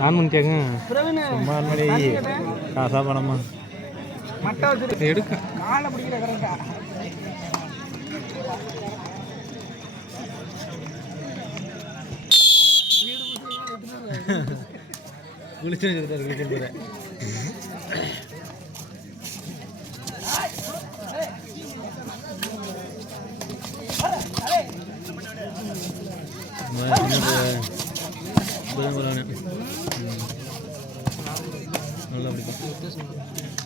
நான் முன் கேட்குங்க சும்மா காசா பணமா எடுக்க குளிச்சு போகிறேன் நல்லா பிடிக்கும்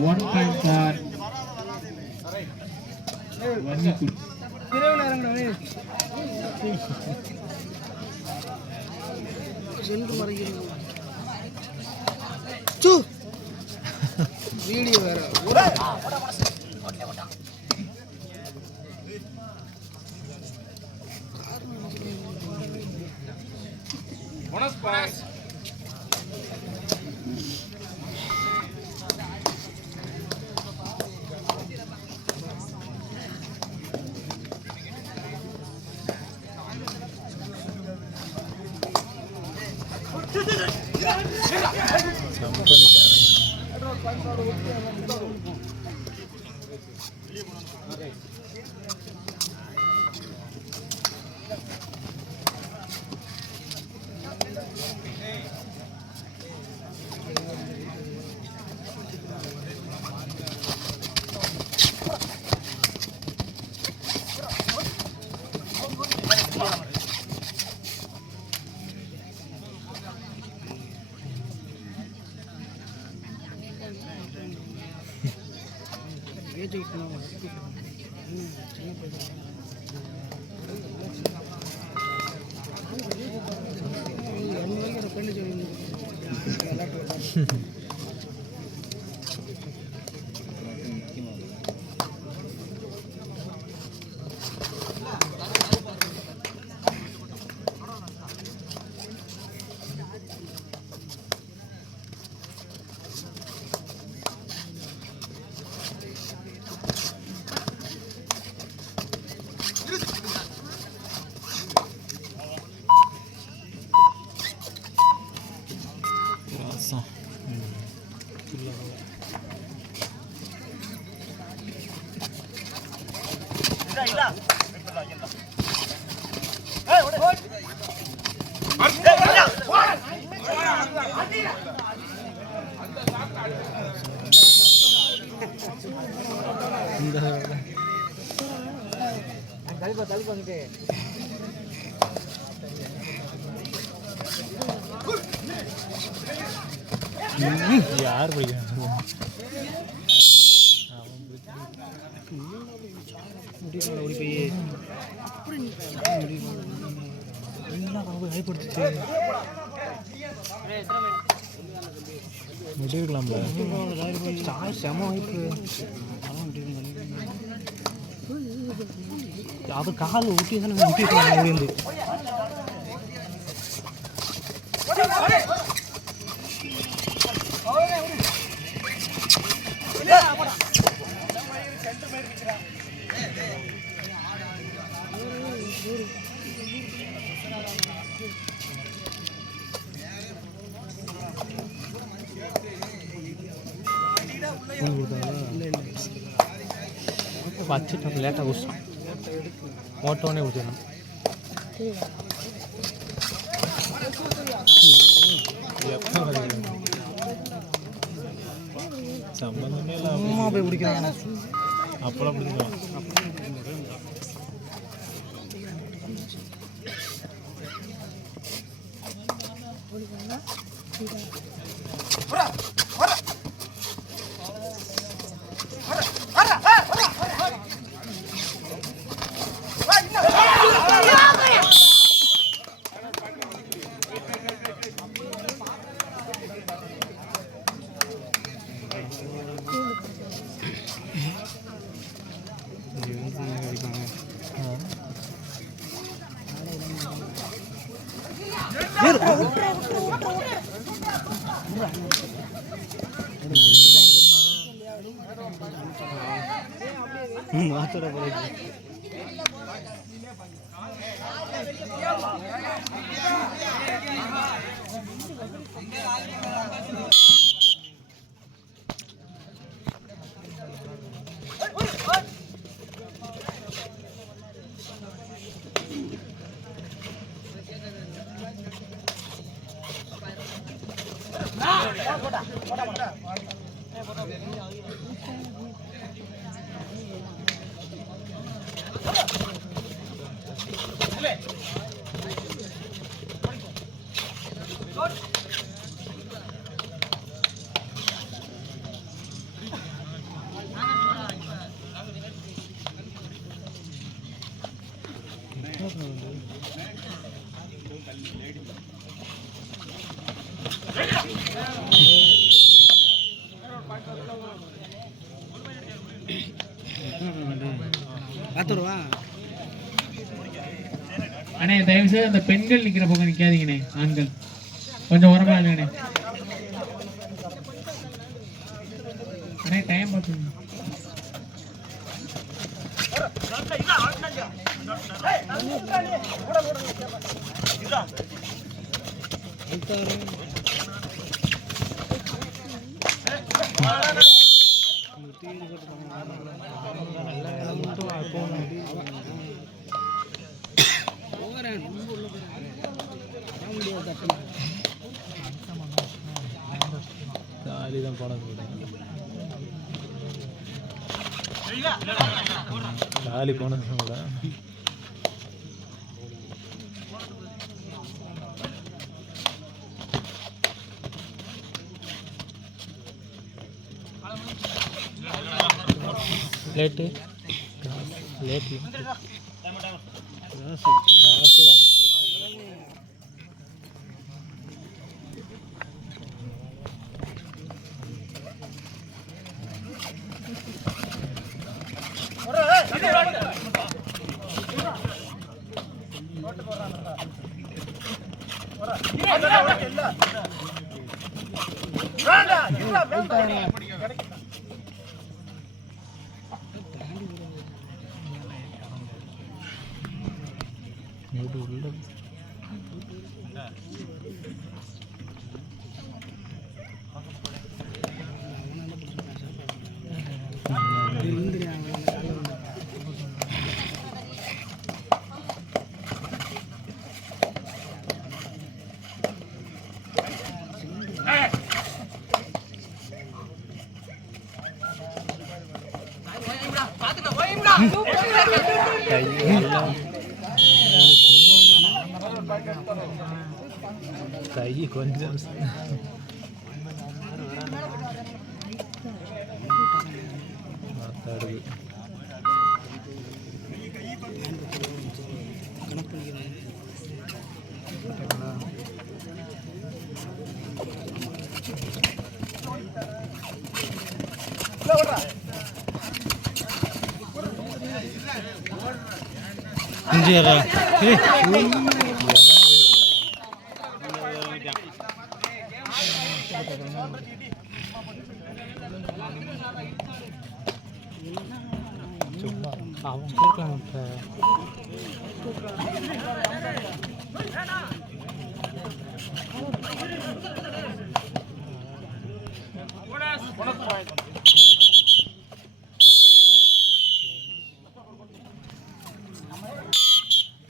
One point for Vannikud. Video வேற போனஸ் பாஸ் யார் முடிக்கலாம்ல செம வாய்ப்பு அது கால் ஊட்டி தானே ஊட்டிக்கலாம் முடிந்து வச்சுட்டு லேட்டாக குடிச்சான் ஓட்டோன்னே குடிச்சிடலாம் சம்பந்தமே இல்லை அம்மா போய் குடிக்கிறாங்க அப்போலாம் குடிக்கலாம் மாத்தோட போயிடுச்சு. அண்ணே தயவு செய்து அந்த பெண்கள் நிக்கிற பக்கம் நிக்காதீங்கண்ணே, ஆண்கள் கொஞ்சம் உரமா இல்லைண்ணே. அண்ணே டைம் பார்த்துங்க. காலி போனது கூட லேட்டு லேட்டு கை கொஞ்சம் மாத்தாடுது. சும்மா அவன் கேட்கலாம்.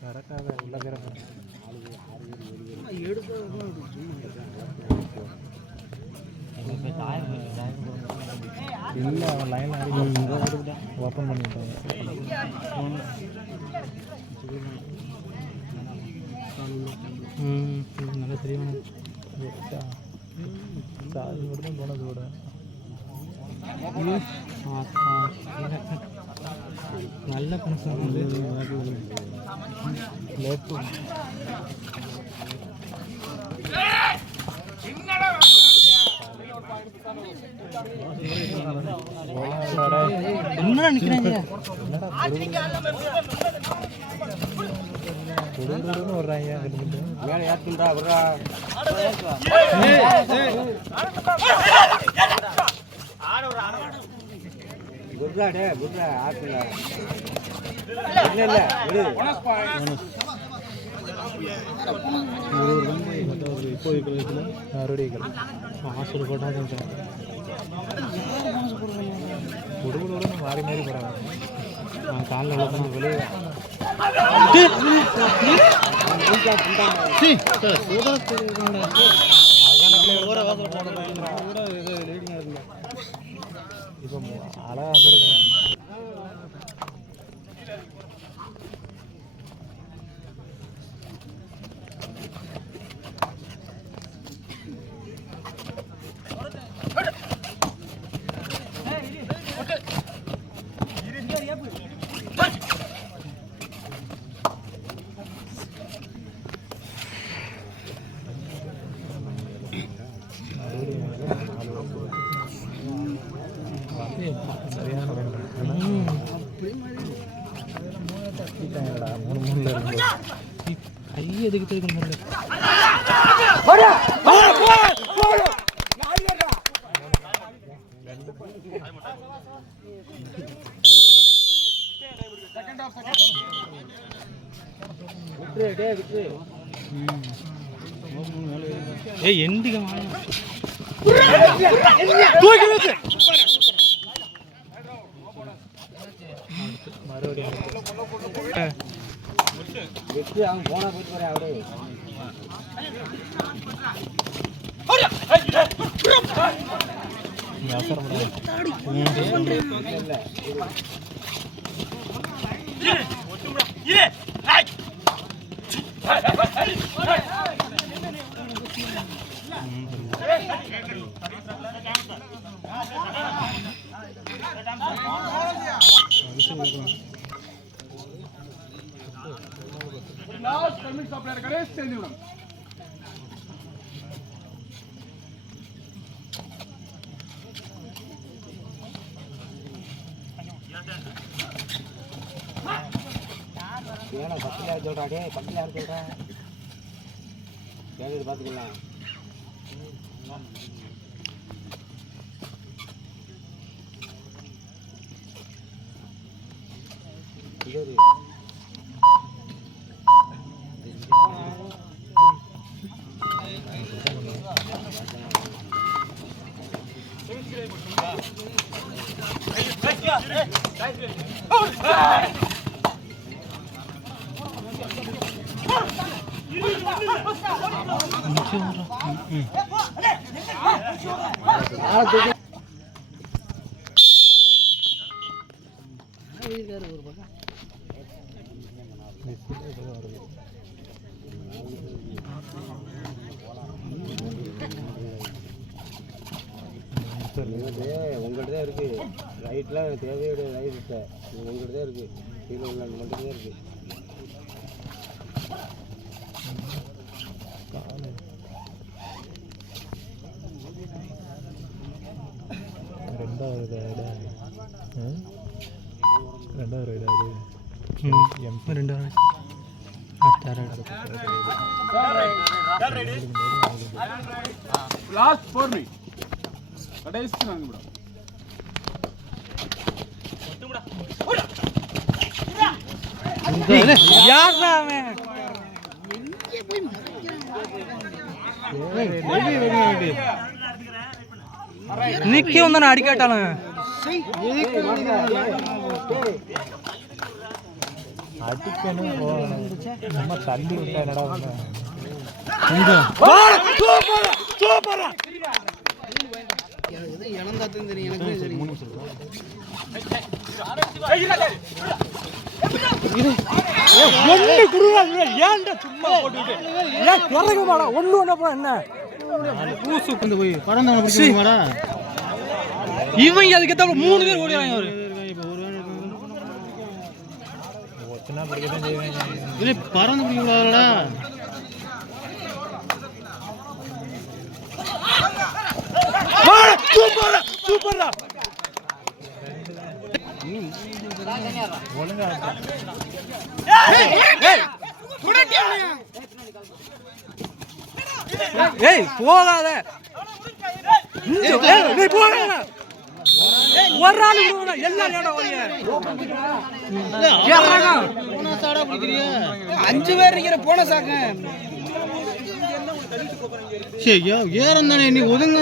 கரெக்டாக உள்ள கிடக்கு இல்லை அவன் லைனில் ஓப்பன் பண்ணிட்டாங்க. நல்லா சரியான சார்ஜ் மட்டும் போனது கூட நல்ல கனெக்ஷன் லேட்டு என்ன நிற்கிறாங்க வர்றாங்க வேலை ஏற்றுண்டா வர்றா குர்ராடே குர்ரா ஆத்துல இல்ல விடு போனஸ் பாயிண்ட் இப்போ இருக்கிற மறுபடியும் மாசூர் போட்டால் கொஞ்சம் குடுகுடோட மாறி மாறி போகிறாங்க நான் காலில் விளக்கணும் வெளியே இப்போ அழகா வந்துருக்கேன் சரியான மூணு மூணுல இருக்கு கை எதுக்கு தெரியும் முடியல ஏய் எண்டிக மறுபடியும் வெற்றி அவங்க போனா போயிட்டு வரேன் அவரு லாஸ்ட் 10 minutes of player கடைசி நிமிடம் ஏன்னா பக்கத்துல யார் சொல்றா டே பக்கத்துல யார் சொல்றா கேட்டு பாத்துக்கலாம் சரி உங்கள்கிட்ட தான் இருக்கு ரைட்லாம் தேவையோட ரைட் சார் உங்கள்கிட்ட தான் இருக்கு கீழே உள்ள மட்டும் தான் இருக்கு ரெண்டாவது ரெண்டாவது ரெண்டாவது லாஸ்ட் 4 minutes கடைசி 4 நிமிடம் யாரா அவன் நிக்க வந்தானே அடிக்காட்டாலும் அடிக்கணும் நம்ம தள்ளி விட்டா என்னடா இழந்தாத்தான் தெரியும் எனக்கு தெரியும் இவங்க அதுக்கு 3 பேர் ஓடிறாங்க பறந்து பிடிக்கூடாதுடா சூப்பர்டா ஒழுங்கா ஏய் போகாத நீ போகாத ஒரு ஆள் எல்லாரும் ஏடா ஓடிய 5 பேர் இருக்கிற போன சாக்க ஏறம் தானே நீ ஒதுங்க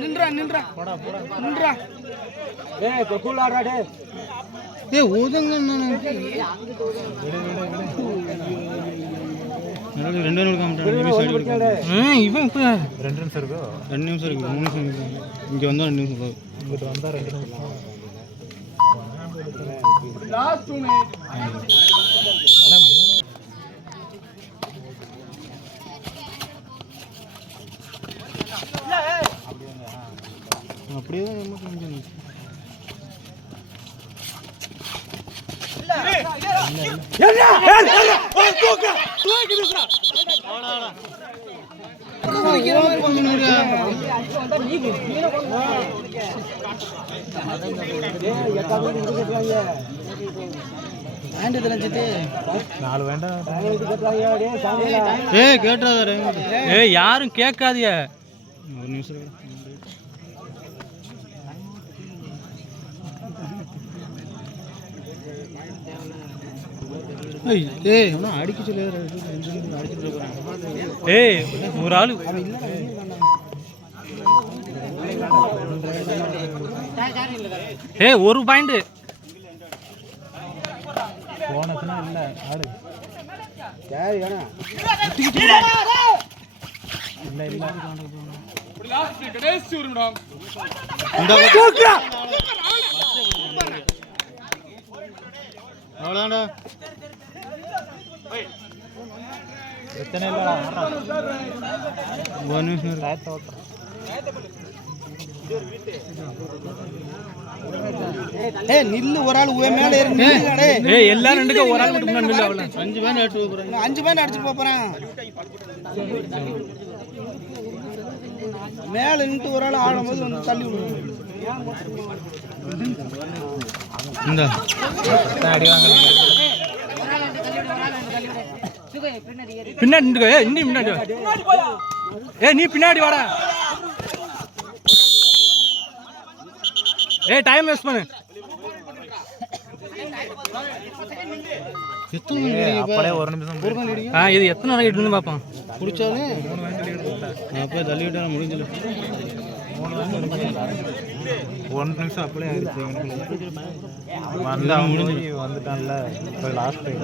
நின்றா ஏய் கொக்குலாடா டேய் ஏய் ஒதுங்க ரெண்டு நாள் காமிட்டானே இவன் இப்ப 2 நிமிஷம் இருக்கோ 2 நிமிஷம் இருக்கு 3 நிமிஷம் இருக்கு இங்க வந்தா 2 நிமிஷம் போகும் இங்கிட்டு வந்தா 2 நிமிஷம் லாஸ்ட் 2 அப்படியே நம்ம கொஞ்சம் யாரும் கேட்காதிய ஒரு நிமிஷம் அடிக்க சொல்லி ஏய் ஒரு ஆளு ஏய் ஒரு பாயிண்ட் போனதுனா இல்ல ஆடு யார் ஏனா இல்ல இல்ல லாஸ்ட் கடைசி ஒரு நிமிடம் அவ்வளோதான்டா பிரச்சனை இல்லடா ஒரு நிமிஷம் ராயத்தை ஓட்டுறேன் ஏய் நில்லு ஒரு ஆள் உன் மேல ஏறி நில்லுடா டேய் ஏய் எல்லாரும் ரெண்டுக்கு ஒரு ஆள் மட்டும் முன்னாடி நில்லு அவ்வளவு 5 பேர் அடிச்சு போறேன் 5 பேர் அடிச்சு போறேன் மேல நின்று ஒரு ஆள் ஆடும்போது வந்து தள்ளி விடுங்க இந்த அடி வாங்க பின்னாடி நின்னுக்க ஏய் இன்னி முன்னாடி ஏய் நீ பின்னாடி வாடா ஏய் டைம் வேஸ்ட் பண்ணு அப்படியே ஒரு நிமிஷம் இது எத்தனை நாளைக்கு இருந்து பாப்போம் குடிச்சாலும் நான் போய் தள்ளி விட்டா முடிஞ்சல 1 நிமிஷம் அப்படியே ஆயிடுச்சு வந்தா முடிஞ்சு வந்துட்டான்ல லாஸ்ட் டைம்